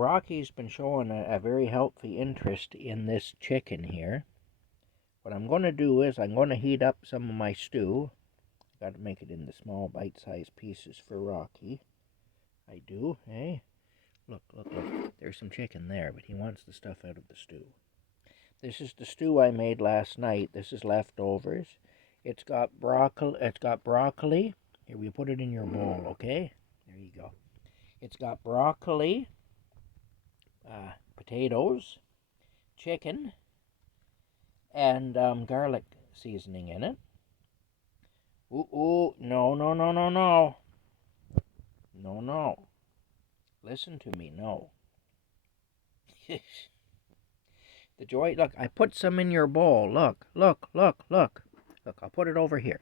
Rocky's been showing a very healthy interest in this chicken here. What I'm going to do is I'm going to heat up some of my stew. Got to make it into small bite-sized pieces for Rocky. I do, eh? Look. There's some chicken there, but he wants the stuff out of the stew. This is the stew I made last night. This is leftovers. It's got broccoli. Here, we put it in your bowl, okay? There you go. It's got broccoli, potatoes, chicken, and garlic seasoning in it. Ooh, no. No. Listen to me, no. The joy, look, I put some in your bowl. Look. Look, I'll put it over here.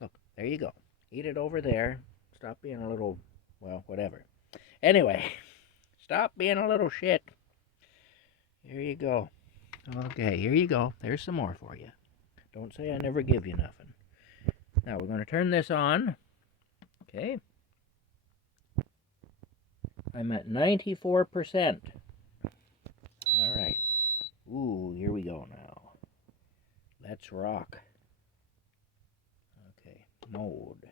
Look, there you go. Eat it over there. Stop being a little, well, whatever. Anyway, stop being a little shit. Here you go. Okay, here you go. There's some more for you. Don't say I never give you nothing. Now we're going to turn this on. Okay. I'm at 94%. All right. Ooh, here we go now. Let's rock. Okay, mode.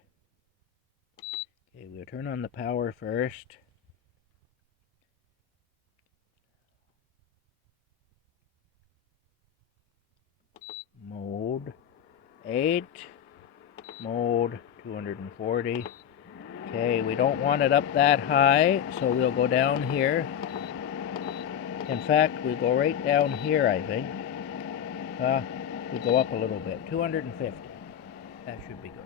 Okay, we'll turn on the power first. Mode 8. Mode 240. Okay, we don't want it up that high, so we'll go down here. In fact, we go right down here, I think. We go up a little bit. 250. That should be good.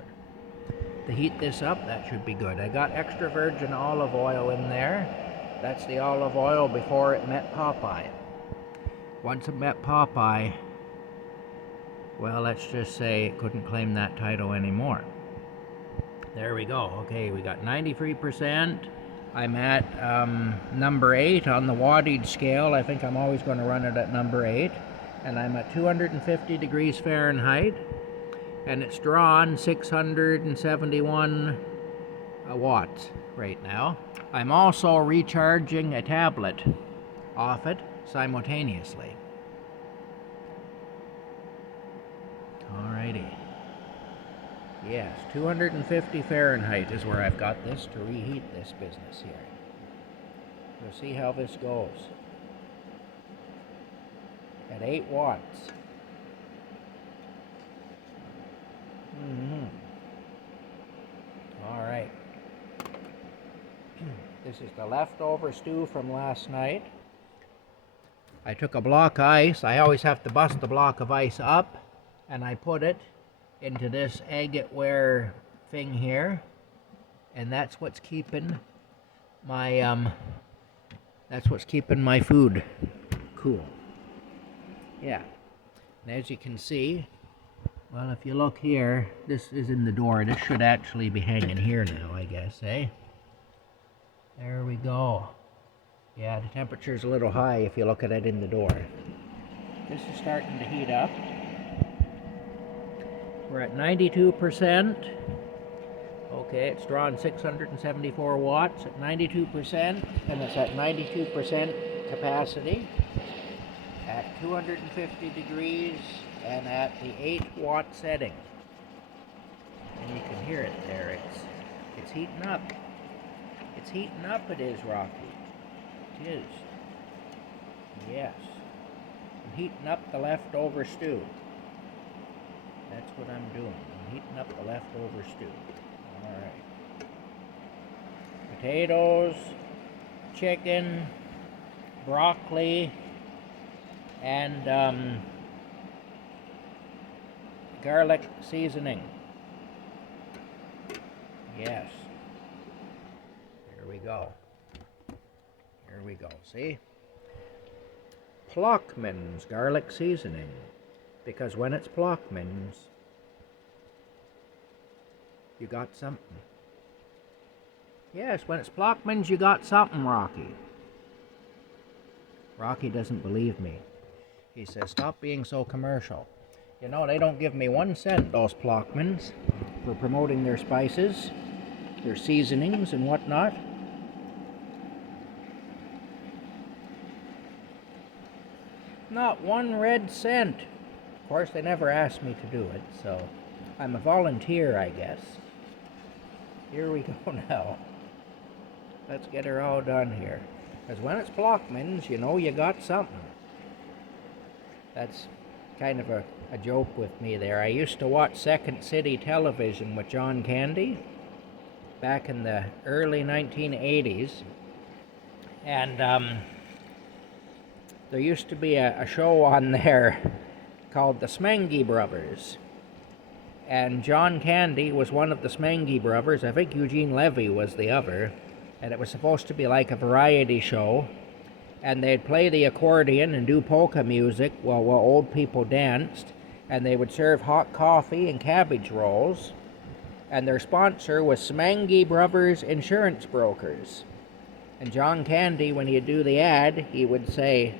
To heat this up, that should be good. I got extra virgin olive oil in there. That's the olive oil before it met Popeye. Once it met Popeye, well, let's just say it couldn't claim that title anymore. There we go. Okay, we got 93%. I'm at number 8 on the wattage scale. I think I'm always going to run it at number 8. And I'm at 250 degrees Fahrenheit. And it's drawn 671 watts right now. I'm also recharging a tablet off it simultaneously. Alrighty. Yes, 250 Fahrenheit is where I've got this to reheat this business here. We'll see how this goes. At 8 watts. Alright. This is the leftover stew from last night. I took a block of ice. I always have to bust the block of ice up, and I put it into this agate-ware thing here, and that's what's keeping my food cool. Yeah, and as you can see, well, if you look here, this is in the door. This should actually be hanging here now, I guess, eh? There we go. Yeah, the temperature's a little high if you look at it in the door. This is starting to heat up. We're at 92%. Okay, it's drawn 674 watts at 92%, and it's at 92% capacity at 250 degrees and at the 8-watt setting. And you can hear it there. It's heating up. It's heating up, it is, Rocky. It is. Yes. I'm heating up the leftover stew. That's what I'm doing. I'm heating up the leftover stew. Alright. Potatoes, chicken, broccoli, and garlic seasoning. Yes. Here we go. Here we go. See? Plockman's garlic seasoning. Because when it's Plockman's, you got something. Yes, when it's Plockman's, you got something, Rocky. Rocky doesn't believe me. He says, stop being so commercial. You know, they don't give me 1 cent, those Plockmans, for promoting their spices, their seasonings and whatnot. Not 1 red cent. Of course, they never asked me to do it, so I'm a volunteer, I guess. Here we go now. Let's get her all done here. Because when it's Blockmans, you know you got something. That's kind of a joke with me there. I used to watch Second City television with John Candy back in the early 1980s. And there used to be a show on there called the Smangy Brothers. And John Candy was one of the Smangy Brothers. I think Eugene Levy was the other. And it was supposed to be like a variety show. And they'd play the accordion and do polka music while old people danced. And they would serve hot coffee and cabbage rolls. And their sponsor was Smangy Brothers Insurance Brokers. And John Candy, when he'd do the ad, he would say,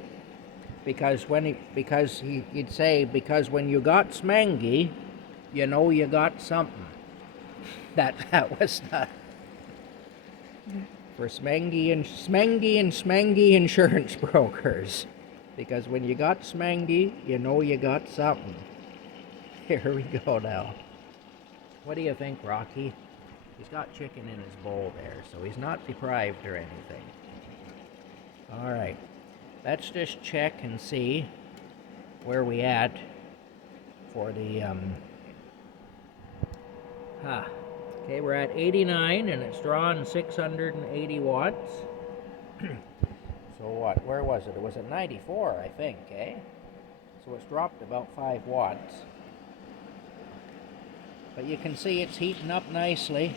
because when you got Smangy, you know you got something. That was for Smangy and Smangy Insurance Brokers. Because when you got Smangy, you know you got something. Here we go now. What do you think, Rocky? He's got chicken in his bowl there, so he's not deprived or anything. All right, let's just check and see where we at for the Okay, we're at 89 and it's drawn 680 watts. So what, where was it? It was at 94, I think, eh? So it's dropped about 5 watts. But you can see it's heating up nicely.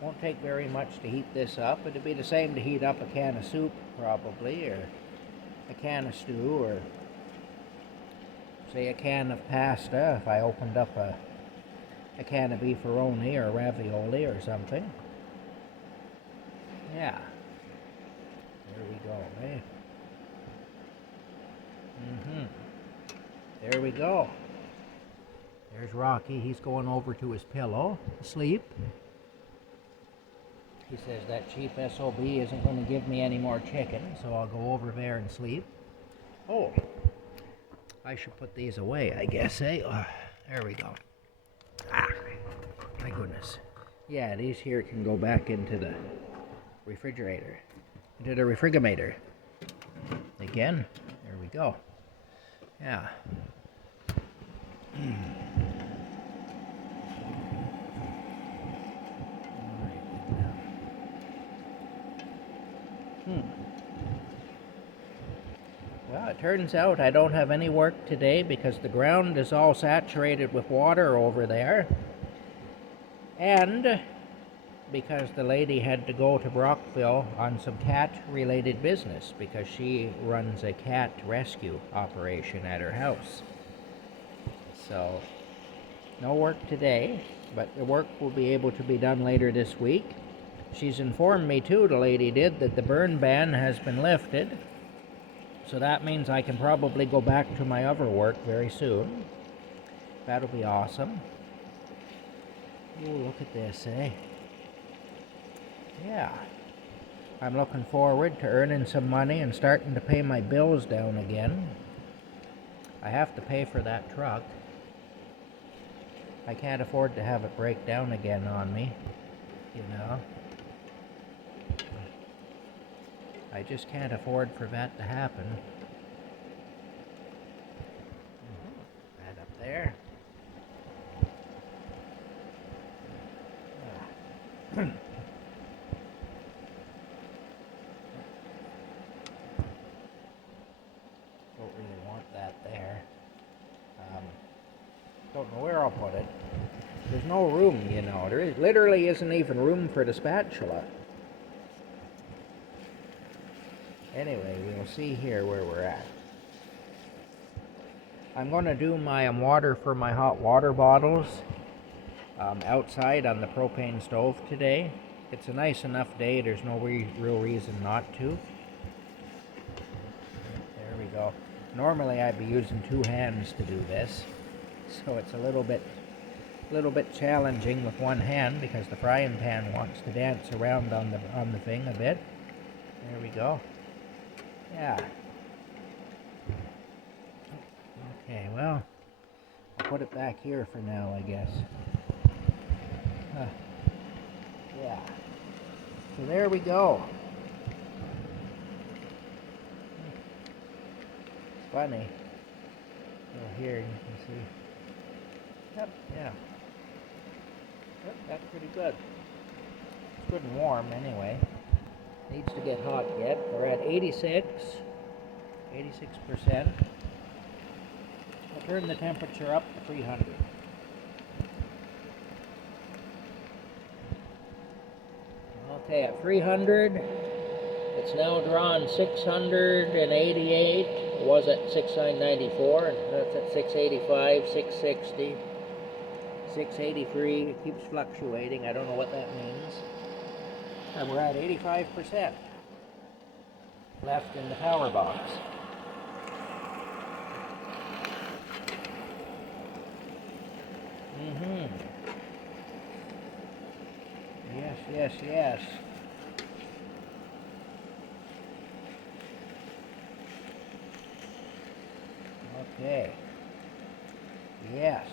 Won't take very much to heat this up. It'd be the same to heat up a can of soup, probably, or a can of stew, or say a can of pasta if I opened up a can of beefaroni or ravioli or something. Yeah. There we go, eh? There we go. There's Rocky. He's going over to his pillow to sleep. He says that cheap SOB isn't going to give me any more chicken, so I'll go over there and sleep. Oh, I should put these away, I guess, eh? There we go. My goodness. Yeah, these here can go back into the refrigerator. Into the refrigerator. Again. There we go. Yeah. Well, it turns out I don't have any work today because the ground is all saturated with water over there. And because the lady had to go to Brockville on some cat-related business because she runs a cat rescue operation at her house. So, no work today, but the work will be able to be done later this week. She's informed me too, the lady did, that the burn ban has been lifted. So that means I can probably go back to my other work very soon. That'll be awesome. Oh, look at this, eh? Yeah. I'm looking forward to earning some money and starting to pay my bills down again. I have to pay for that truck. I can't afford to have it break down again on me, you know. I just can't afford for that to happen. That up there. Don't really want that there. Don't know where I'll put it. There's no room, you know. There literally isn't even room for the spatula. Anyway, we'll see here where we're at. I'm going to do my water for my hot water bottles outside on the propane stove today. It's a nice enough day. There's no real reason not to. There we go. Normally I'd be using 2 hands to do this, so it's a little bit challenging with 1 hand because the frying pan wants to dance around on the thing a bit. There we go. Yeah. Okay, well, I'll put it back here for now, I guess. Yeah. So there we go. It's funny. So here you can see. Yep, yeah. Yep, that's pretty good. It's good and warm anyway. Needs to get hot yet. We're at 86%. I'll turn the temperature up to 300. Okay, at 300, it's now drawn 688. It was at 694, and that's at 685, 660, 683. It keeps fluctuating. I don't know what that means. And we're at 85% left in the power box. Yes, yes, yes. Okay. Yes.